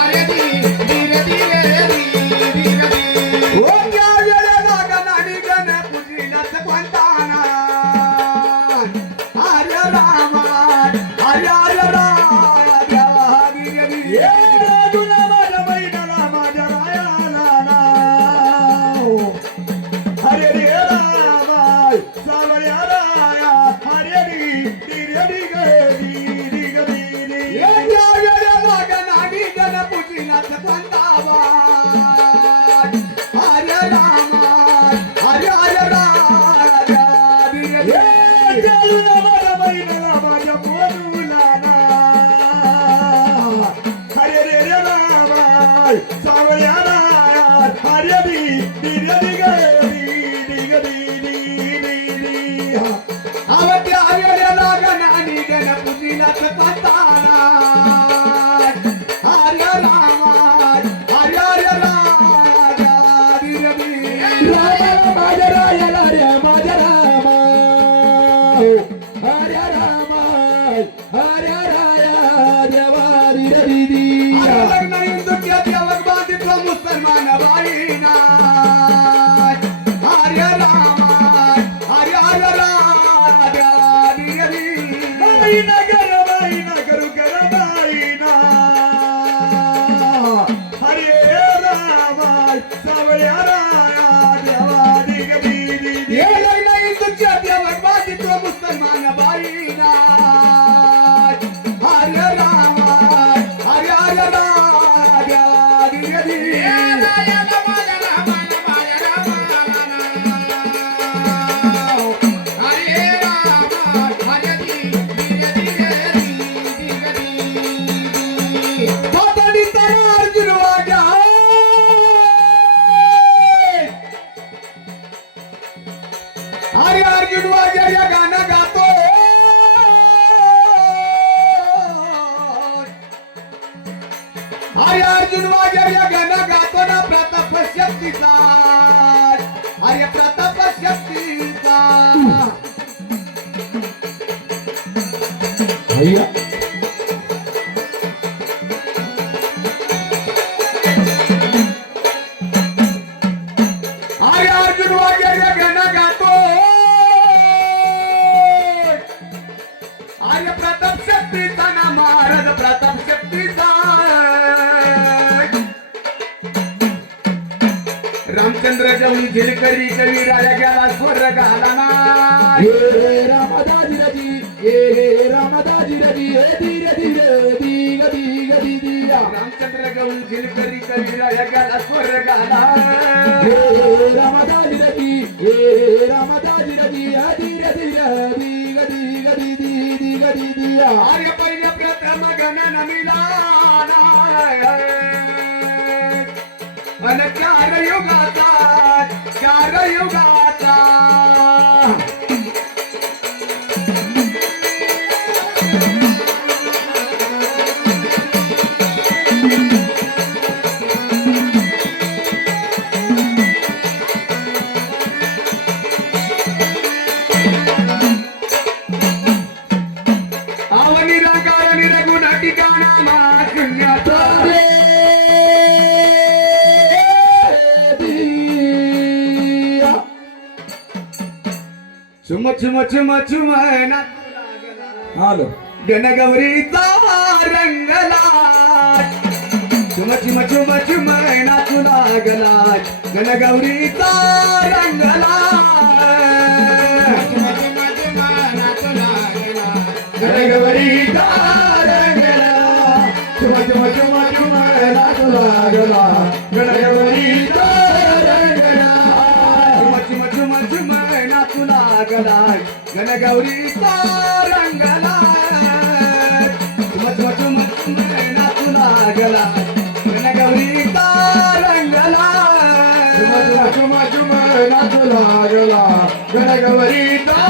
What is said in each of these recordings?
अरे धीरे धीरे धीरे ओ त्या वेळेला गणाने गण पूजिलच म्हणताना हरे राम हरे राम ये तुला माझ्या बैलाला माझ्या रायाला नाव हरे रे राम सावळ्या राया हरे री ग ये त्या वेळेला गणाने गण पूजिलच म्हणतावा हरे राम हरे राम ये तुला माझ्या बैलाला माझ्या बोलूला नाव हरे रे राम सावळ्या राया हरे री आवत्या हरेला गणानी गण पूजिलाच करताना हरे राम हरे राम माझ्या रायाला रे माझ्या राम हरे राम हरे राया देवारी री लग्न इंदुक्या देवक बांधितला मुसलमान बाईना हरे राम हरे नगर कर बाईना हरे राम सावळ्या राया देवारी री ये लग्न इंदुक्या देवक बांधितला मुसलमान बाईना हरे राम हरे अरे अर्जुन वाजेया गाणं गातो अरे अर्जुन वाजेया गाणं गातो ना प्रताप शक्तीचा अरे प्रताप शक्तीचा अरे अर्जुन वाजेया गाणं गातो अरे प्रताप शक्तीचा ना महाराज प्रताप शक्तीचा रामचंद्र जवळी झिलकरी कवीराया गेला स्वर घालाना हे रामदाजी रजी हे रामदाजी रजी हे धीरे धीरे धीग धीग दिया रामचंद्र गवळी झिलकरी कवीराया गेला स्वर घाला हे रामदाजी रजी हे रामदाजी रजी हे धीरे धीरे धीग धीग दिया अरे पहिले प्रथम गणन मिलाना अन चार युगाचा आवनी रागार निरगुण ठिकाणा मा शून्याचा चुम चुम चुम चुमना हालो गणगौरीचा रंगला चुम चुम चुम चुमना तुला गला गणगौरीचा रंगला चुम चुम चुमना तुला गला गणगौरीचा रंगला चुम चुम चुम चुमना तुला गला गणगौरीचा रंगला चुम चुम चुम चुमना तुला गला गणगौरीचा रंगला चुम चुम चुम चुमना तुला गला गणगौरीचा रंगला चुम चुम चुमना तुला गला गणगौरीचा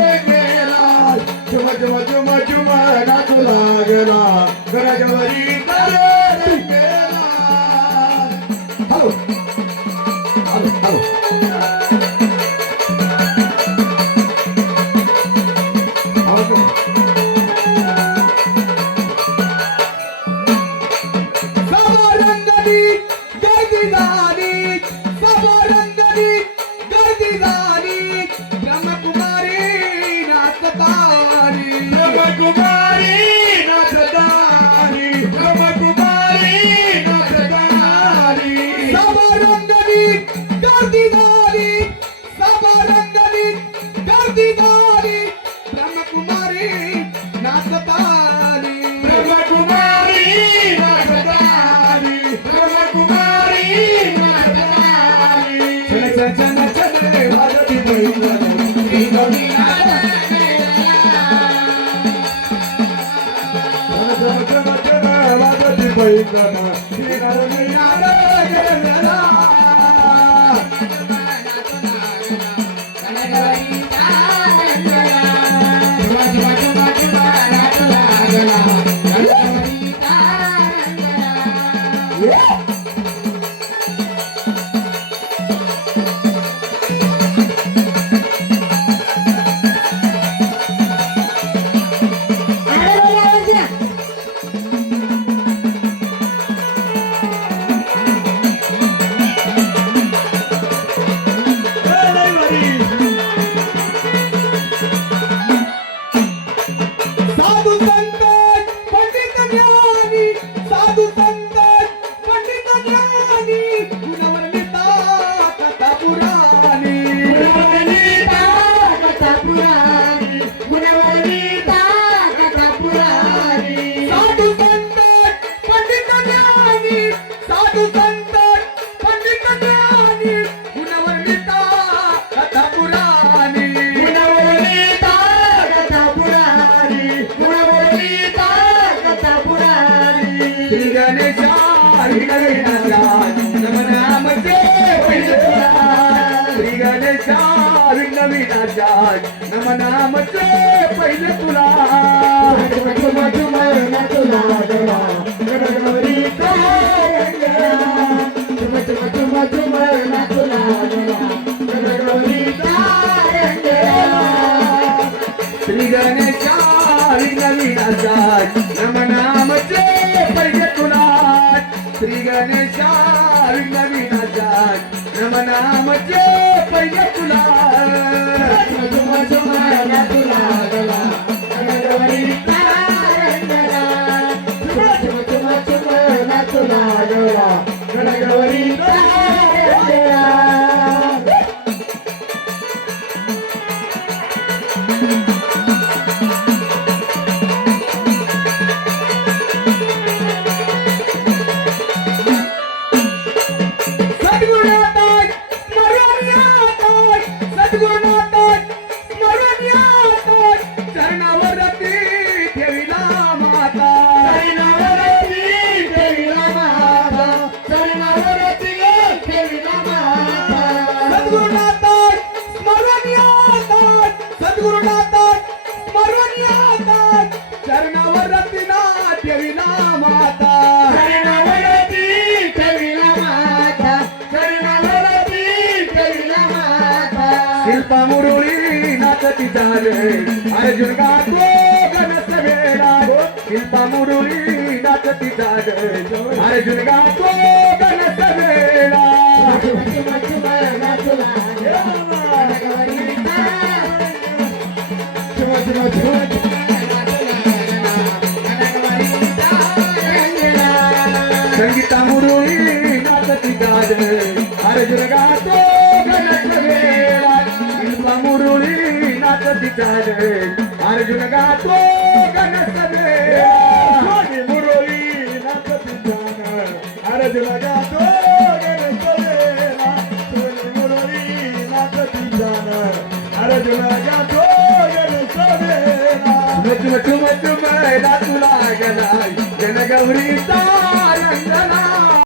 रंगला चुम चुम चुम चुमना तुला गला गणगौरीचा रंगला हॅलो हॅलो हॅलो. गर्दी झाली सभारंगणी गर्दी झाली ब्रह्मकुमारी नाचतारी ब्रह्मकुमारी नाचतारी ब्रह्मकुमारी नाचतारी सभारंगणी गर्दी झाली सभारंगणी गर्दी झाली ब्रह्मकुमारी नाचतारी ब्रह्मकुमारी नाचतारी ब्रह्मकुमारी नाचतारी चल चल चल वाजती बैल श्रीगौरी वाजती बैल साधू संत पंडित ज्ञानी साधू संत पंडित ज्ञानी गुणवर्णिता कथा पुराणी गुणवर्णिता कथा पुराणी गुणवर्णिता कथा पुराणी साधू संत पंडित ज्ञानी साधू संत पंडित ज्ञानी गुणवर्णिता कथा पुराणी गुणवर्णिता कथा पुराणी गुणवर्णिता कथा पुराणी श्री गणेशा विघ्नविनाशा नमनामचे पहिले तुला श्री गणेशा विघ्नविनाशा नमनामचे पहिले तुला श्री गणेशा विघ्नविनाशा नमनामचे पहिले तुला श्री गणेशा विघ्नविनाशा नमनामचे पहिले तुला सद्गुणाताय स्मरण्याताय सद्गुणाताय स्मरण्याताय चरणावरती ठेविला माता चरणावरती ठेविला माता चरणावरती ठेविला माता सद्गुणाताय स्मरण्याताय सद्गुणाताय स्मरण्याताय चरणावरती ना ठेविला माता चरणावरती ठेविला माता चरणावरती ठेविला माता शिल्पा मुरळी नाचती चाले अर्जुन गातो गणस वेळा शिल्पा मुरळी नाचती चाले अर्जुन गातो गणस वेळा संगीता मुरळी नाचती चाले अर्जुन गातो गणस वेळा शिल्पा मुरळी नाचती चाले अर्जुन गातो गणस वेळा मुरळी नाचती चाले अर्जुन गातो गणस वेळा मुरळी नाचती चाले अर्जुन गातो गणस वेळा तुला गलाय जनगौरीचा